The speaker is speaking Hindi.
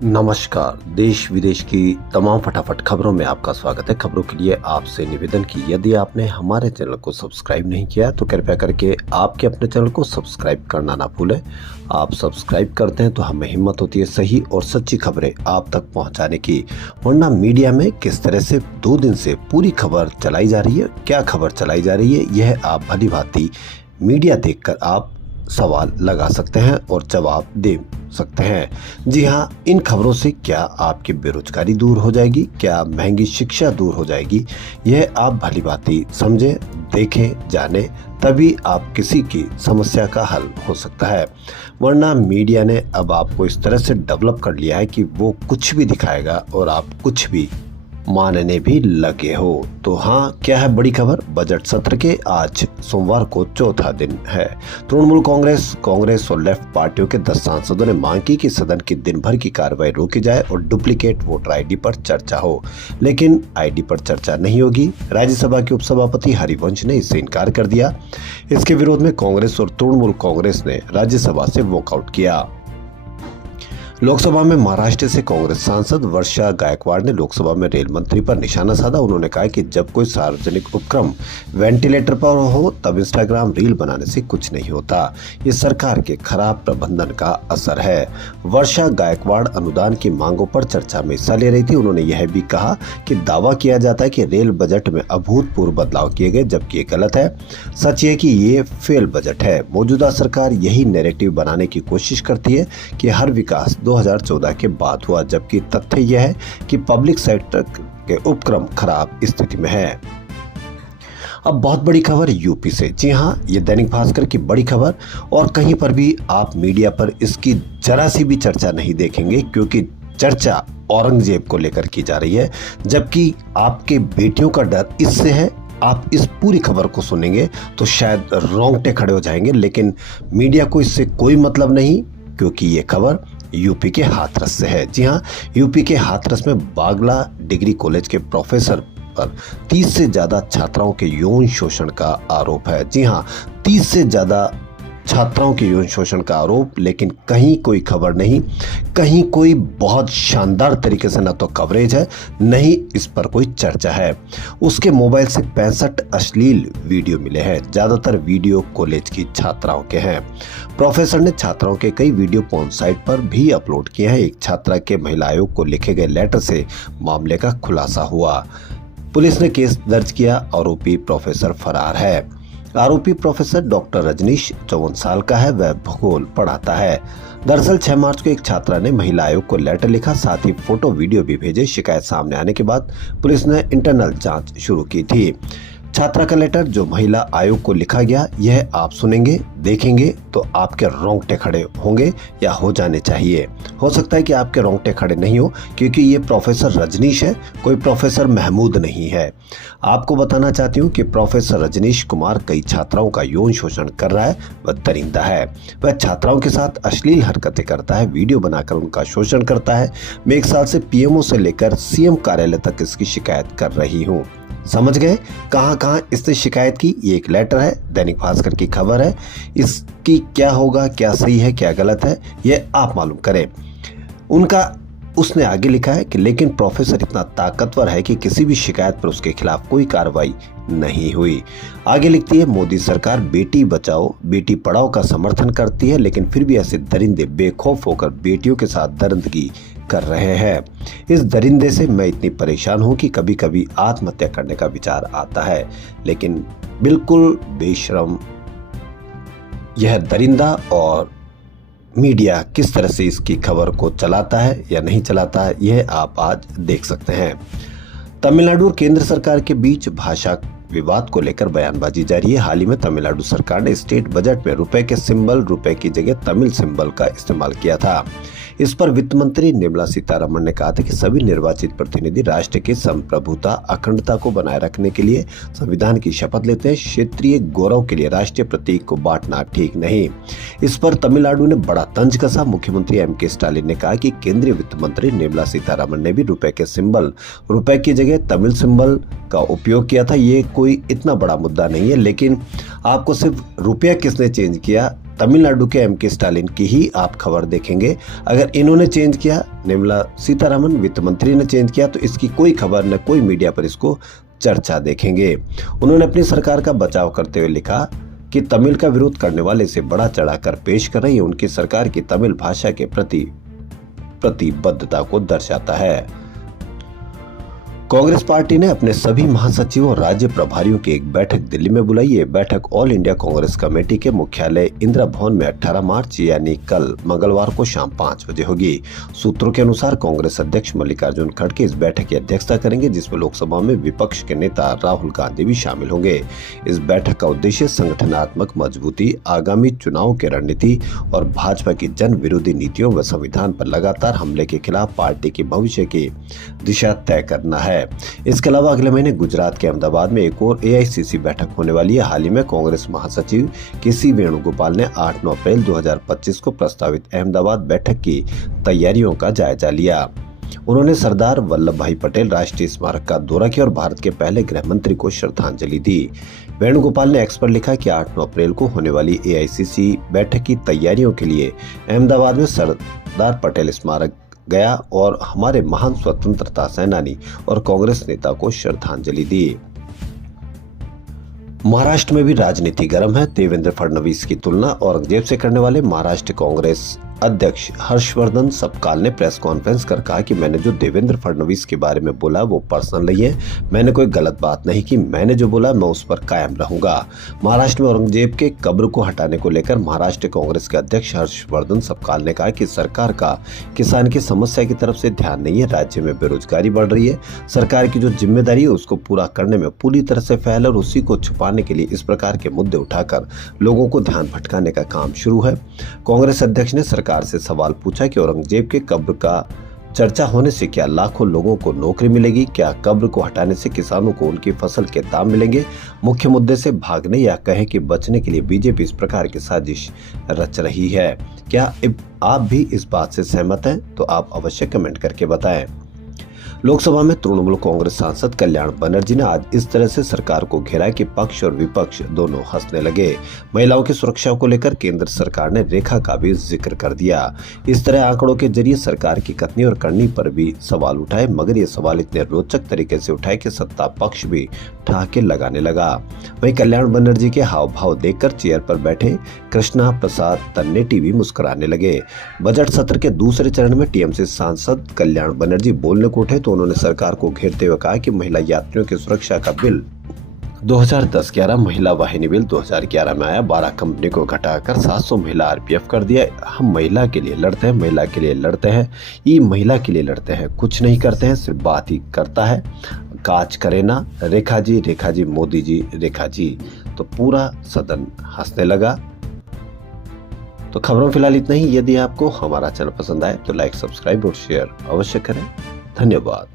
नमस्कार। देश विदेश की तमाम फटाफट खबरों में आपका स्वागत है। खबरों के लिए आपसे निवेदन कि यदि आपने हमारे चैनल को सब्सक्राइब नहीं किया तो कृपया करके आपके अपने चैनल को सब्सक्राइब करना ना भूलें। आप सब्सक्राइब करते हैं तो हमें हिम्मत होती है सही और सच्ची खबरें आप तक पहुंचाने की। वरना मीडिया में किस तरह से 2 दिन से पूरी खबर चलाई जा रही है, क्या खबर चलाई जा रही है, यह आप भली भांति मीडिया देखकर आप सवाल लगा सकते हैं और जवाब दे सकते हैं। जी हाँ, इन खबरों से क्या आपकी बेरोजगारी दूर हो जाएगी, क्या महंगी शिक्षा दूर हो जाएगी, यह आप भली भांति समझें, देखें, जानें, तभी आप किसी की समस्या का हल हो सकता है। वरना मीडिया ने अब आपको इस तरह से डेवलप कर लिया है कि वो कुछ भी दिखाएगा और आप कुछ भी मानने भी लगे हो। तो हाँ, क्या है बड़ी खबर? बजट सत्र के आज सोमवार को चौथा दिन है। तृणमूल कांग्रेस और लेफ्ट पार्टियों के 10 सांसदों ने मांग की कि सदन की दिन भर की कार्रवाई रोकी जाए और डुप्लीकेट वोटर आईडी पर चर्चा हो, लेकिन आईडी पर चर्चा नहीं होगी। राज्यसभा के उपसभापति हरिवंश ने इससे इनकार कर दिया। इसके विरोध में कांग्रेस और तृणमूल कांग्रेस ने राज्यसभा से वॉकआउट किया। लोकसभा में महाराष्ट्र से कांग्रेस सांसद वर्षा गायकवाड़ ने लोकसभा में रेल मंत्री पर निशाना साधा। उन्होंने कहा कि जब कोई सार्वजनिक उपक्रम वेंटिलेटर पर हो तब इंस्टाग्राम रील बनाने से कुछ नहीं होता। ये सरकार के खराब प्रबंधन का असर है। वर्षा गायकवाड़ अनुदान की मांगों पर चर्चा में हिस्सा ले रही थी। उन्होंने यह भी कहा कि दावा किया जाता है कि रेल बजट में अभूतपूर्व बदलाव किए गए, जबकि ये गलत है। सच है कि ये फेल बजट है। मौजूदा सरकार यही नैरेटिव बनाने की कोशिश करती है कि हर विकास 2014 के बाद हुआ, जबकि तथ्य यह है कि पब्लिक सेक्टर के उपक्रम खराब स्थिति में है। अब बहुत बड़ी खबर यूपी से। जी हाँ, ये दैनिक भास्कर की बड़ी खबर और कहीं पर भी आप मीडिया पर इसकी जरा सी भी चर्चा नहीं देखेंगे, क्योंकि चर्चा औरंगजेब को लेकर की जा रही है, जबकि आपके बेटियों का डर इससे है। आप इस पूरी खबर को सुनेंगे तो शायद रोंगटे खड़े हो जाएंगे, लेकिन मीडिया को इससे कोई मतलब नहीं, क्योंकि ये खबर यूपी के हाथरस से है। जी हाँ, यूपी के हाथरस में बागला डिग्री कॉलेज के प्रोफेसर पर 30 से ज्यादा छात्राओं के यौन शोषण का आरोप है। जी हाँ, 30 से ज्यादा छात्राओं के यौन शोषण का आरोप, लेकिन कहीं कोई खबर नहीं, कहीं कोई बहुत शानदार तरीके से न तो कवरेज है, नहीं इस पर कोई चर्चा है। उसके मोबाइल से 65 अश्लील वीडियो मिले हैं। ज्यादातर वीडियो कॉलेज की छात्राओं के हैं। प्रोफेसर ने छात्राओं के कई वीडियो पोर्न साइट पर भी अपलोड किए हैं। एक छात्रा के महिला आयोग को लिखे गए लेटर से मामले का खुलासा हुआ। पुलिस ने केस दर्ज किया। आरोपी प्रोफेसर फरार है। आरोपी प्रोफेसर डॉक्टर रजनीश 54 साल का है। वह भूगोल पढ़ाता है। दरअसल 6 मार्च को एक छात्रा ने महिला आयोग को लेटर लिखा, साथ ही फोटो वीडियो भी भेजे। शिकायत सामने आने के बाद पुलिस ने इंटरनल जांच शुरू की थी। छात्रा का लेटर जो महिला आयोग को लिखा गया, यह आप सुनेंगे, देखेंगे तो आपके रोंगटे खड़े होंगे या हो जाने चाहिए। हो सकता है कि आपके रोंगटे खड़े नहीं हो, क्योंकि ये प्रोफेसर रजनीश है, कोई प्रोफेसर महमूद नहीं है। आपको बताना चाहती हूँ कि प्रोफेसर रजनीश कुमार कई छात्राओं का यौन शोषण कर रहा है। वह दरिंदा है। वह छात्राओं के साथ अश्लील हरकतें करता है, वीडियो बनाकर उनका शोषण करता है। मैं 1 साल से पीएमओ से लेकर सीएम कार्यालय तक इसकी शिकायत कर रही हूँ। समझ गए कहां इसने शिकायत की? ये एक लेटर है, दैनिक भास्कर की खबर है। इसकी क्या होगा, क्या सही है, क्या गलत है, ये आप मालूम करें। उसने आगे लिखा है कि लेकिन प्रोफेसर इतना ताकतवर है कि किसी भी शिकायत पर उसके खिलाफ कोई कार्रवाई नहीं हुई। आगे लिखती है, मोदी सरकार बेटी बचाओ बेटी पढ़ाओ का समर्थन करती है, लेकिन फिर भी ऐसे दरिंदे बेखौफ होकर बेटियों के साथ दरिंदगी कर रहे हैं। इस दरिंदे से मैं इतनी परेशान हूं कि कभी कभी आत्महत्या करने का विचार आता है। लेकिन बिल्कुल बेशरम यह दरिंदा और मीडिया किस तरह से इसकी खबर को चलाता है या नहीं चलाता है, यह आप आज देख सकते हैं। तमिलनाडु और केंद्र सरकार के बीच भाषा विवाद को लेकर बयानबाजी जारी है। हाल ही में तमिलनाडु सरकार ने स्टेट बजट में रुपए के सिंबल, रुपए की जगह तमिल सिंबल का इस्तेमाल किया था। इस पर वित्त मंत्री निर्मला सीतारमण ने कहा था कि सभी निर्वाचित प्रतिनिधि राष्ट्र की संप्रभुता, अखंडता को बनाए रखने के लिए संविधान की शपथ लेते हैं। क्षेत्रीय गौरव के लिए राष्ट्रीय प्रतीक को बांटना ठीक नहीं। इस पर तमिलनाडु ने बड़ा तंज कसा। मुख्यमंत्री एम.के. स्टालिन ने कहा कि केंद्रीय वित्त मंत्री निर्मला सीतारमण ने भी रुपए के सिंबल, रुपए की जगह तमिल सिंबल का उपयोग किया था। ये कोई इतना बड़ा मुद्दा नहीं है, लेकिन आपको सिर्फ रुपया किसने चेंज किया तमिलनाडु के एमके स्टालिन की ही आप खबर देखेंगे। अगर इन्होंने चेंज किया, निर्मला सीतारमण वित्त मंत्री ने चेंज किया, तो इसकी कोई खबर न कोई मीडिया पर इसको चर्चा देखेंगे। उन्होंने अपनी सरकार का बचाव करते हुए लिखा कि तमिल का विरोध करने वाले इसे बड़ा चढ़ाकर पेश कर रही है, उनकी सरकार की तमिल भाषा के प्रति प्रतिबद्धता को दर्शाता है। कांग्रेस पार्टी ने अपने सभी महासचिवों और राज्य प्रभारियों की एक बैठक दिल्ली में बुलाई। ये बैठक ऑल इंडिया कांग्रेस कमेटी के मुख्यालय इंदिरा भवन में 18 मार्च यानी कल मंगलवार को शाम 5 बजे होगी। सूत्रों के अनुसार कांग्रेस अध्यक्ष मल्लिकार्जुन खड़गे इस बैठक की अध्यक्षता करेंगे, जिसमें लोकसभा में विपक्ष के नेता राहुल गांधी भी शामिल होंगे। इस बैठक का उद्देश्य संगठनात्मक मजबूती, आगामी चुनाव की रणनीति और भाजपा की जन विरोधी नीतियों व संविधान पर लगातार हमले के खिलाफ पार्टी के भविष्य की दिशा तय करना है। इसके अलावा अगले महीने गुजरात के अहमदाबाद में एक और एआईसीसी बैठक होने वाली है। हाल ही में कांग्रेस महासचिव के.सी. वेणुगोपाल ने 8-9 अप्रैल 2025 को प्रस्तावित अहमदाबाद बैठक की तैयारियों का जायजा लिया। उन्होंने सरदार वल्लभ भाई पटेल राष्ट्रीय स्मारक का दौरा किया और भारत के पहले गृह मंत्री को श्रद्धांजलि दी। वेणुगोपाल ने एक्स पर लिखा कि 8-9 अप्रैल को होने वाली एआईसीसी बैठक की तैयारियों के लिए अहमदाबाद में सरदार पटेल स्मारक गया और हमारे महान स्वतंत्रता सेनानी और कांग्रेस नेता को श्रद्धांजलि दी। महाराष्ट्र में भी राजनीति गर्म है। देवेंद्र फडणवीस की तुलना औरंगजेब से करने वाले महाराष्ट्र कांग्रेस अध्यक्ष हर्षवर्धन सपकाल ने प्रेस कॉन्फ्रेंस कर कहा कि मैंने जो देवेंद्र फडणवीस के बारे में बोला वो पर्सनल नहीं है, मैंने कोई गलत बात नहीं की, मैंने जो बोला मैं उस पर कायम रहूंगा। महाराष्ट्र में औरंगजेब के कब्र को हटाने को लेकर महाराष्ट्र कांग्रेस के अध्यक्ष हर्षवर्धन सपकाल ने कहा कि सरकार का किसान की समस्या की तरफ से ध्यान नहीं है। राज्य में बेरोजगारी बढ़ रही है, सरकार की जो जिम्मेदारी है उसको पूरा करने में पूरी तरह से फेल और उसी को छुपाने के लिए इस प्रकार के मुद्दे उठाकर लोगों को ध्यान भटकाने का काम शुरू है। कांग्रेस अध्यक्ष ने सरकार से सवाल पूछा कि औरंगजेब के कब्र का चर्चा होने से क्या लाखों लोगों को नौकरी मिलेगी? क्या कब्र को हटाने से किसानों को उनकी फसल के दाम मिलेंगे? मुख्य मुद्दे से भागने या कहें कि बचने के लिए बीजेपी इस प्रकार की साजिश रच रही है। क्या आप भी इस बात से सहमत हैं? तो आप अवश्य कमेंट करके बताएं। लोकसभा में तृणमूल कांग्रेस सांसद कल्याण बनर्जी ने आज इस तरह से सरकार को घेरा कि पक्ष और विपक्ष दोनों हंसने लगे। महिलाओं की सुरक्षा को लेकर केंद्र सरकार ने रेखा का भी जिक्र कर दिया। इस तरह आंकड़ों के जरिए सरकार की कथनी और करनी पर भी सवाल उठाए, मगर ये सवाल इतने रोचक तरीके से उठाए कि सत्ता पक्ष भी ठहाके लगाने लगा। वहीं कल्याण बनर्जी के हाव भाव देखकर चेयर पर बैठे कृष्णा प्रसाद तन्नेटी भी मुस्कुराने लगे। बजट सत्र के दूसरे चरण में टीएमसी सांसद कल्याण बनर्जी बोलने को उठे तो उन्होंने सरकार को घेरते हुए कहा कि महिला यात्रियों की सुरक्षा का बिल 2010-11 महिला वाहिनी बिल 2011 में आया, 12 कंपनी को घटाकर 700 महिला आरपीएफ कर दिया। हम महिला के लिए लड़ते हैं, महिला के लिए लड़ते हैं, ये महिला के लिए लड़ते हैं, कुछ नहीं करते हैं, सिर्फ बात ही करता है। काज करे ना रेखा जी, मोदी जी, रेखा जी। तो पूरा सदन हंसने लगा। तो खबरों फिलहाल इतना ही। यदि आपको हमारा चैनल पसंद आए तो लाइक, सब्सक्राइब और शेयर अवश्य करें। धन्यवाद।